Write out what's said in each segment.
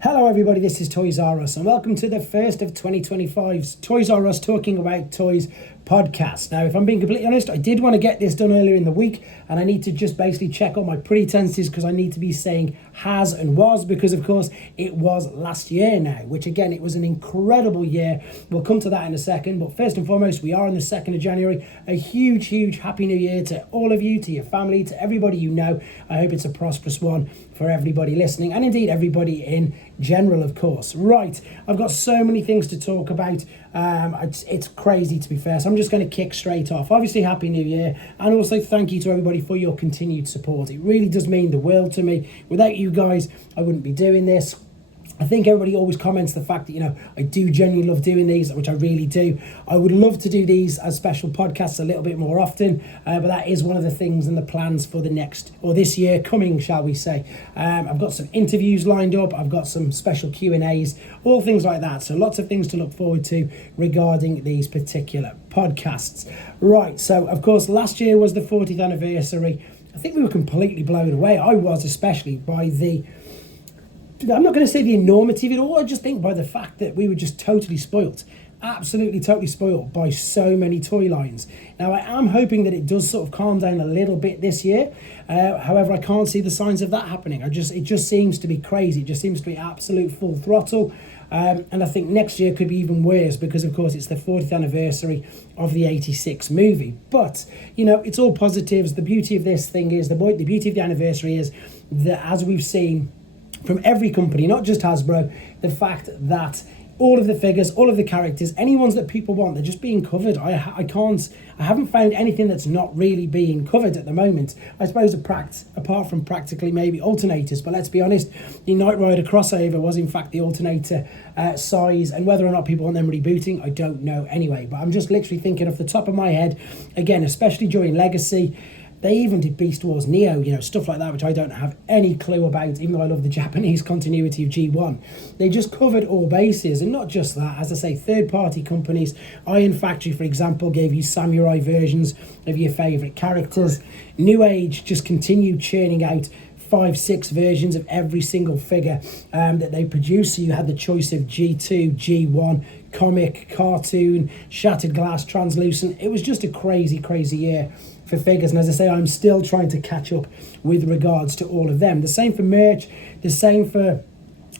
Hello everybody, this is Toys R Us and welcome to the first of 2025's Toys R Us Talking About Toys podcast. Now, if I'm being completely honest, I did want to get this done earlier in the week and I need to just basically check on my pretenses because I need to be saying has and was because, of course, it was last year now, which again, it was an incredible year. We'll come to that in a second, but first and foremost, we are on the 2nd of January. A huge Happy New Year to all of you, to your family, to everybody you know. I hope it's a prosperous one for everybody listening and indeed everybody in general, of course. Right, I've got so many things to talk about. It's crazy, to be fair, so I'm just going to kick straight off. Obviously, Happy New Year, and also thank you to everybody for your continued support. It really does mean the world to me. Without you guys, I wouldn't be doing this. I think everybody always comments the fact that, I do genuinely love doing these, which I really do. I would love to do these as special podcasts a little bit more often, but that is one of the things and the plans for the next, or this year coming, shall we say. I've got some interviews lined up. I've got some special Q&As, all things like that. So lots of things to look forward to regarding these particular podcasts. Right, so of course, last year was the 40th anniversary. I think we were completely blown away. I was, especially by I'm not going to say the enormity of it all. I just think by the fact that we were just totally spoilt, absolutely totally spoilt by so many toy lines. Now, I am hoping that it does sort of calm down a little bit this year. However, I can't see the signs of that happening. It just seems to be crazy. It just seems to be absolute full throttle. And I think next year could be even worse because, of course, it's the 40th anniversary of the 86 movie. But, it's all positives. The beauty of this thing is, the beauty of the anniversary is that, as we've seen from every company, not just Hasbro, the fact that all of the figures, all of the characters, any ones that people want, they're just being covered. I haven't found anything that's not really being covered at the moment. I suppose apart from practically maybe alternators, but let's be honest, the Knight Rider crossover was in fact the alternator size, and whether or not people want them rebooting, I don't know anyway. But I'm just literally thinking off the top of my head, again, especially during Legacy. They even did Beast Wars Neo, stuff like that, which I don't have any clue about, even though I love the Japanese continuity of G1. They just covered all bases, and not just that. As I say, third-party companies, Iron Factory, for example, gave you samurai versions of your favourite characters. New Age just continued churning out 5-6 versions of every single figure that they produce. So you had the choice of G2, G1, comic, cartoon, shattered glass, translucent. It was just a crazy year for figures, and as I say, I'm still trying to catch up with regards to all of them. The same for merch, the same for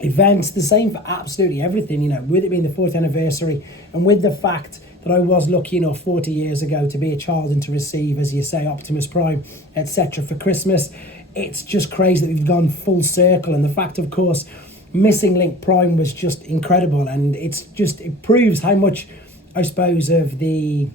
events, the same for absolutely everything, with it being the 4th anniversary, and with the fact that I was lucky enough 40 years ago to be a child and to receive, as you say, Optimus Prime, etc. for Christmas. It's just crazy that we've gone full circle, and the fact, of course, Missing Link Prime was just incredible, and it proves how much, I suppose, of the,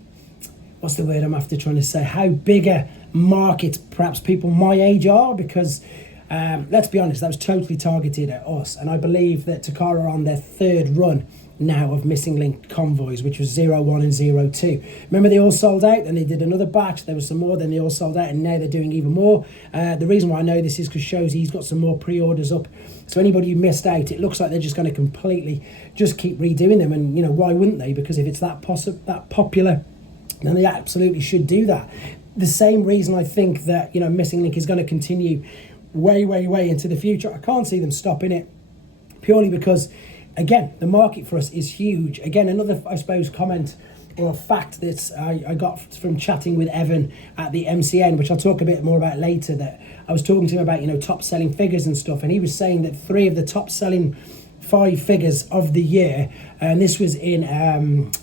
what's the word I'm after trying to say, how big a market perhaps people my age are, because let's be honest, that was totally targeted at us, and I believe that Takara are on their 3rd run now of Missing Link convoys, which was 01 and 02. Remember, they all sold out, and they did another batch, there was some more, then they all sold out, and now they're doing even more. The reason why I know this is because Shosey's got some more pre-orders up, so anybody who missed out, it looks like they're just going to completely just keep redoing them, and why wouldn't they? Because if it's that popular, then they absolutely should do that. The same reason I think that Missing Link is going to continue way into the future. I can't see them stopping it, purely because, again, the market for us is huge. Again, another, I suppose, comment or a fact that I got from chatting with Evan at the MCN, which I'll talk a bit more about later, that I was talking to him about, top selling figures and stuff, and he was saying that 3 of the top selling 5 figures of the year, and this was in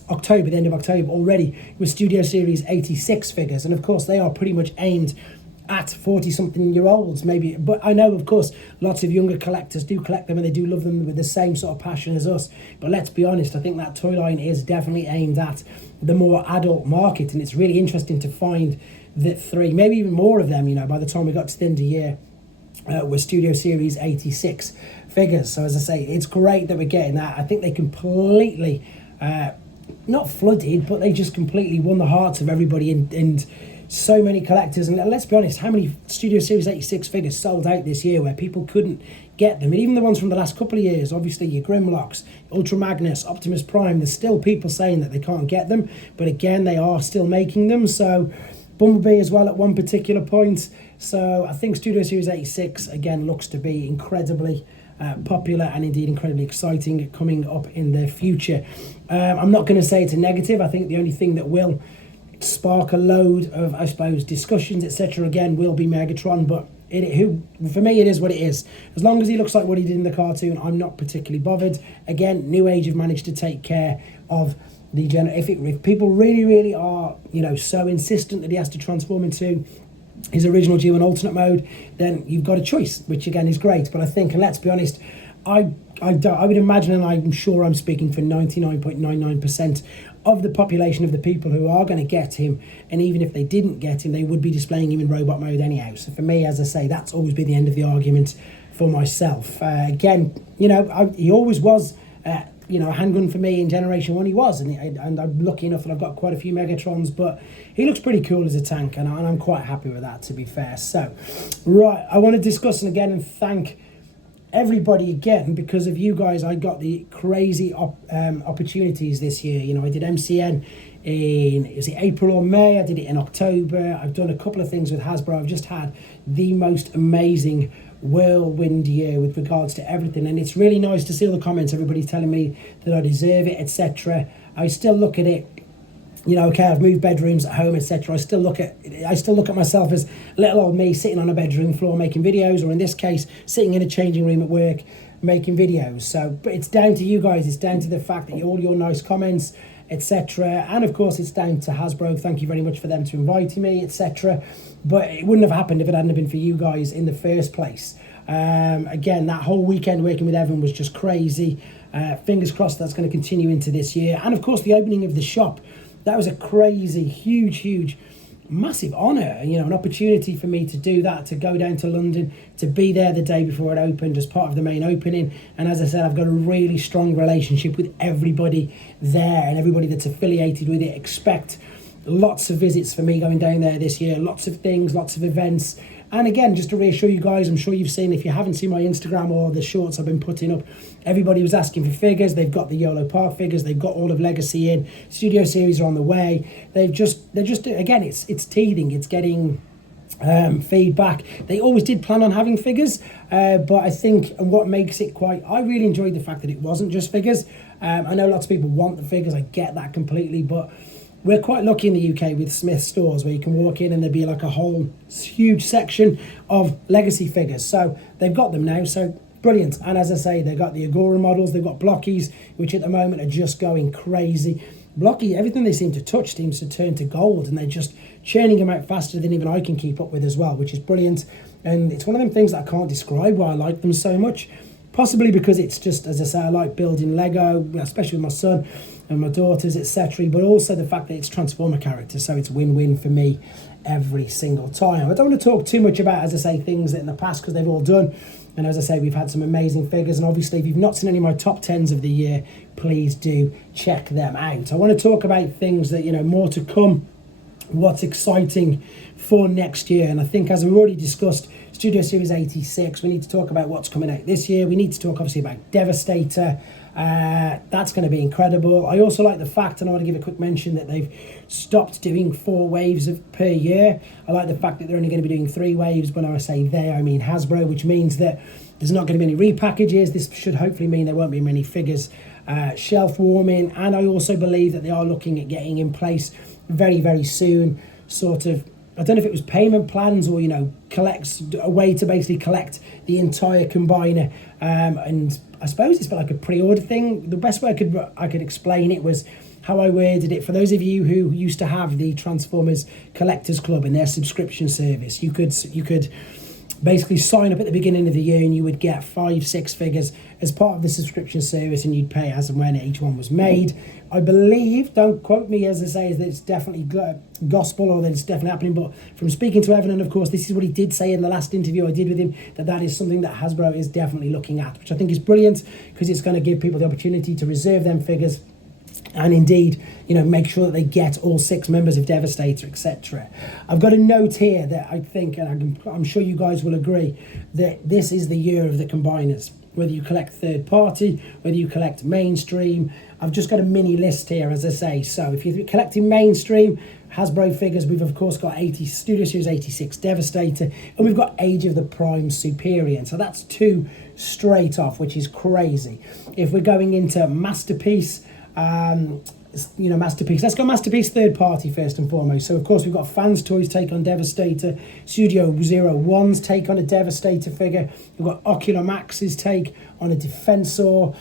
October, the end of October already, was Studioseries 86 figures, and of course they are pretty much aimed at 40-something-year-olds, maybe. But I know, of course, lots of younger collectors do collect them and they do love them with the same sort of passion as us. But let's be honest, I think that toy line is definitely aimed at the more adult market, and it's really interesting to find that 3, maybe even more of them, by the time we got to the end of the year, were Studioseries 86 figures. So as I say, it's great that we're getting that. I think they completely, not flooded, but they just completely won the hearts of everybody, and so many collectors. And let's be honest, how many Studioseries 86 figures sold out this year where people couldn't get them? And even the ones from the last couple of years, obviously your Grimlocks, Ultra Magnus, Optimus Prime, there's still people saying that they can't get them, but again, they are still making them. So Bumblebee as well at one particular point. So I think Studioseries 86 again looks to be incredibly popular and indeed incredibly exciting coming up in the future. I'm not going to say it's a negative. I think the only thing that will spark a load of, I suppose, discussions, etc., again, will be Megatron, but for me, it is what it is. As long as he looks like what he did in the cartoon, I'm not particularly bothered. Again, New Age have managed to take care of the if people really are, so insistent that he has to transform into his original G1 alternate mode, then you've got a choice, which again is great. But I think, and let's be honest, I would imagine, and I'm sure I'm speaking for 99.99% of the population of the people who are going to get him, and even if they didn't get him, they would be displaying him in robot mode anyhow. So for me, as I say, that's always been the end of the argument for myself. Again, he always was, a handgun for me in Generation 1. He was, and I'm lucky enough that I've got quite a few Megatrons, but he looks pretty cool as a tank, and I'm quite happy with that, to be fair. So, right, I want to discuss and thank everybody again. Because of you guys, I got the crazy opportunities this year. I did MCN in, is it April or May? I did it in October. I've done a couple of things with Hasbro. I've just had the most amazing whirlwind year with regards to everything, and it's really nice to see all the comments. Everybody's telling me that I deserve it, etc. I still look at it, okay, I've moved bedrooms at home, etc. I still look at myself as little old me sitting on a bedroom floor making videos, or in this case, sitting in a changing room at work making videos. So, but it's down to you guys. It's down to the fact that all your nice comments, etc. And of course, it's down to Hasbro. Thank you very much for them to inviting me, etc. But it wouldn't have happened if it hadn't been for you guys in the first place. Again, that whole weekend working with Evan was just crazy. Fingers crossed that's going to continue into this year. And of course, the opening of the shop, that was a crazy, huge, massive honour, an opportunity for me to do that, to go down to London, to be there the day before it opened as part of the main opening. And as I said, I've got a really strong relationship with everybody there, and everybody that's affiliated with it. Expect lots of visits for me going down there this year, lots of things, lots of events. And again, just to reassure you guys, I'm sure you've seen, if you haven't seen my Instagram or the shorts I've been putting up, everybody was asking for figures. They've got the YOLO Park figures. They've got all of Legacy in. Studioseries are on the way. They're just again, it's teething. It's getting feedback. They always did plan on having figures, but I think what makes it I really enjoyed the fact that it wasn't just figures. I know lots of people want the figures. I get that completely, but we're quite lucky in the UK with Smith stores where you can walk in and there'd be like a whole huge section of Legacy figures. So they've got them now, so brilliant. And as I say, they've got the Agora models, they've got Blockies, which at the moment are just going crazy. Blocky, everything they seem to touch seems to turn to gold, and they're just churning them out faster than even I can keep up with as well, which is brilliant. And it's one of them things that I can't describe why I like them so much. Possibly because it's just, as I say, I like building Lego, especially with my son and my daughters, etc. But also the fact that it's Transformer characters, so it's win-win for me every single time. I don't want to talk too much about, as I say, things that in the past, because they've all done. And as I say, we've had some amazing figures. And obviously, if you've not seen any of my top 10s of the year, please do check them out. I want to talk about things that, more to come, what's exciting for next year. And I think, as we've already discussed, Studioseries 86, we need to talk about what's coming out this year. We need to talk, obviously, about Devastator. That's going to be incredible. I also like the fact, and I want to give a quick mention, that they've stopped doing 4 waves per year. I like the fact that they're only going to be doing 3 waves. When I say they, I mean Hasbro, which means that there's not going to be any repackages. This should hopefully mean there won't be many figures shelf warming. And I also believe that they are looking at getting in place very, very soon, sort of, I don't know if it was payment plans or, collects a way to basically collect the entire combiner. And I suppose it's like a pre-order thing. The best way I could explain it was how I worded it. For those of you who used to have the Transformers Collectors Club and their subscription service, you could basically sign up at the beginning of the year and you would get 5-6 figures as part of the subscription service, and you'd pay as and when each one was made. I believe, don't quote me as I say, that it's definitely gospel or that it's definitely happening, but from speaking to Evan, and of course this is what he did say in the last interview I did with him, that is something that Hasbro is definitely looking at, which I think is brilliant, because it's going to give people the opportunity to reserve them figures and indeed, make sure that they get all 6 members of Devastator, etc. I've got a note here that I think, and I'm sure you guys will agree, that this is the year of the combiners. Whether you collect third party, whether you collect mainstream, I've just got a mini list here, as I say. So if you're collecting mainstream Hasbro figures, we've of course got Studioseries 86 Devastator, and we've got Age of the Prime Superion. So that's 2 straight off, which is crazy. If we're going into Masterpiece, Masterpiece. Let's go Masterpiece third party first and foremost. So of course we've got Fans Toys take on Devastator, Studio01's take on a Devastator figure. We've got Ocular Max's take on a Defensor.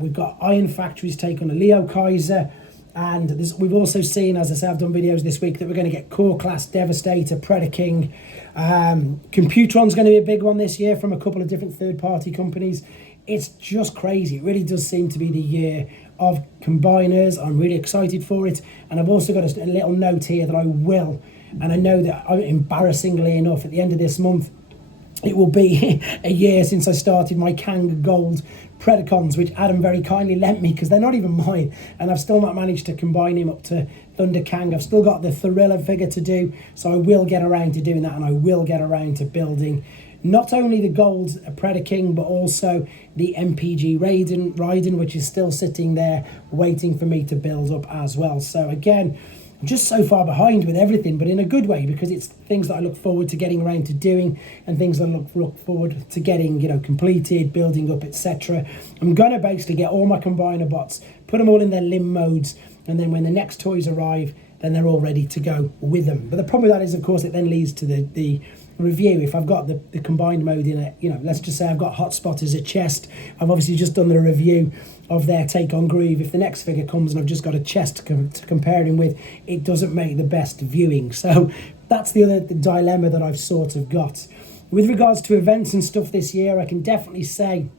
We've got Iron Factory's take on a liokaiser. And we've also seen, as I say, I've done videos this week, that we're going to get Core Class Devastator, Predaking. Computron's going to be a big one this year from a couple of different third-party companies. It's just crazy. It really does seem to be the year of combiners. I'm really excited for it. And I've also got a little note here that I will, and I know that embarrassingly enough, at the end of this month, it will be a year since I started my Kang Gold Predacons, which Adam very kindly lent me because they're not even mine, and I've still not managed to combine him up to Thunder Kang. I've still got the Thriller figure to do, so I will get around to doing that, and I will get around to building not only the gold Predaking, but also the MPG Raiden, which is still sitting there waiting for me to build up as well. So again, I'm just so far behind with everything, but in a good way, because it's things that I look forward to getting around to doing, and things that I look forward to getting, completed, building up, etc. I'm going to basically get all my combiner bots, put them all in their limb modes, and then when the next toys arrive, then they're all ready to go with them. But the problem with that is, of course, it then leads to the review. If I've got the combined mode in it, let's just say I've got Hotspot as a chest. I've obviously just done the review of their take on Groove. If the next figure comes and I've just got a chest to compare him with, it doesn't make the best viewing. So that's the other dilemma that I've sort of got. With regards to events and stuff this year, I can definitely say,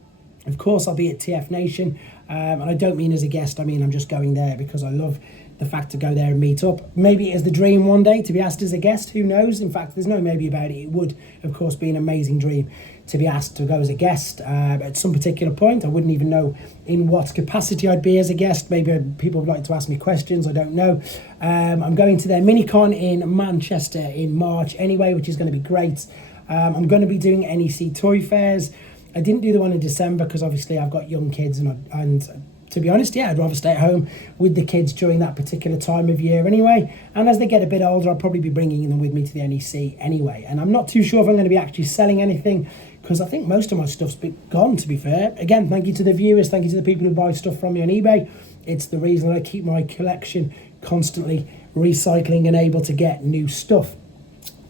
of course, I'll be at TF Nation. And I don't mean as a guest, I mean I'm just going there because I love the fact to go there and meet up. Maybe it is the dream one day to be asked as a guest, who knows? In fact, there's no maybe about it. It would, of course, be an amazing dream to be asked to go as a guest at some particular point. I wouldn't even know in what capacity I'd be as a guest. Maybe people would like to ask me questions, I don't know. I'm going to their Minicon in Manchester in March anyway, which is going to be great. I'm going to be doing NEC Toy Fairs. I didn't do the one in December because obviously I've got young kids, and to be honest, I'd rather stay at home with the kids during that particular time of year anyway. And as they get a bit older, I'll probably be bringing them with me to the NEC anyway. And I'm not too sure if I'm going to be actually selling anything, because I think most of my stuff's been gone, to be fair. Again, thank you to the viewers, thank you to the people who buy stuff from me on eBay. It's the reason that I keep my collection constantly recycling and able to get new stuff.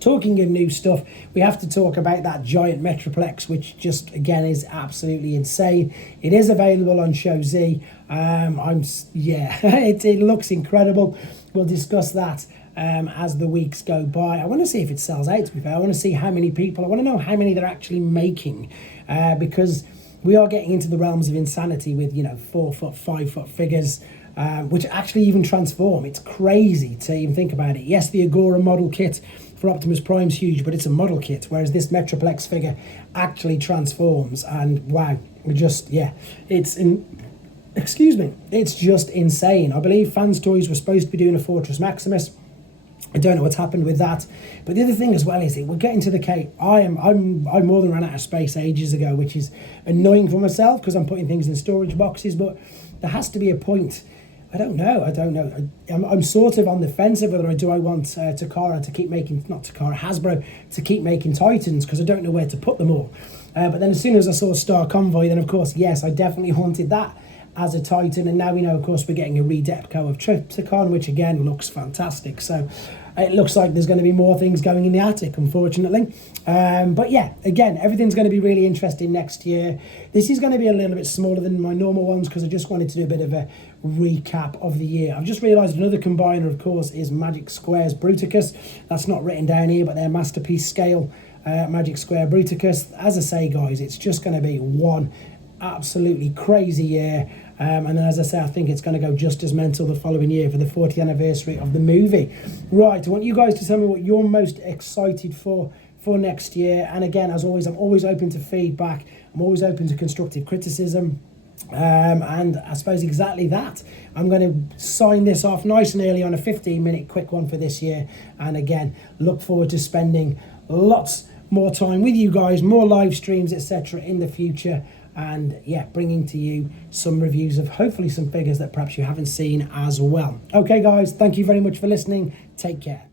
Talking of new stuff, we have to talk about that giant Metroplex, which just, again, is absolutely insane. It is available on Show Z. It looks incredible. We'll discuss that as the weeks go by. I want to see if it sells out, to be fair. I want to see how many people, I want to know how many they're actually making, because we are getting into the realms of insanity with, 4 foot, 5 foot figures, which actually even transform. It's crazy to even think about it. Yes, the Agora model kit for Optimus Prime's huge, but it's a model kit, whereas this Metroplex figure actually transforms, and wow, it's just insane. I believe Fans Toys were supposed to be doing a Fortress Maximus. I don't know what's happened with that. But the other thing as well is that we're getting to the case. I more than ran out of space ages ago, which is annoying for myself because I'm putting things in storage boxes, but there has to be a point. I don't know. I'm sort of on the fence of whether I want Hasbro to keep making Titans, because I don't know where to put them all. But then as soon as I saw Star Convoy, then of course, yes, I definitely wanted that as a Titan. And now we know, of course, we're getting a Redepco of Trypticon, which again looks fantastic. So it looks like there's going to be more things going in the attic, unfortunately. But yeah, again, everything's going to be really interesting next year. This is going to be a little bit smaller than my normal ones because I just wanted to do a bit of a recap of the year. I've just realised another combiner, of course, is Magic Square's Bruticus. That's not written down here, but they're Masterpiece scale Magic Square Bruticus. As I say, guys, it's just going to be one absolutely crazy year. And then, as I say, I think it's going to go just as mental the following year for the 40th anniversary of the movie. Right, I want you guys to tell me what you're most excited for next year. And again, as always, I'm always open to feedback. I'm always open to constructive criticism. And I suppose exactly that. I'm going to sign this off nice and early on a 15-minute quick one for this year. And again, look forward to spending lots more time with you guys, more live streams, etc. in the future. And yeah, bringing to you some reviews of hopefully some figures that perhaps you haven't seen as well. Okay, guys, thank you very much for listening. Take care.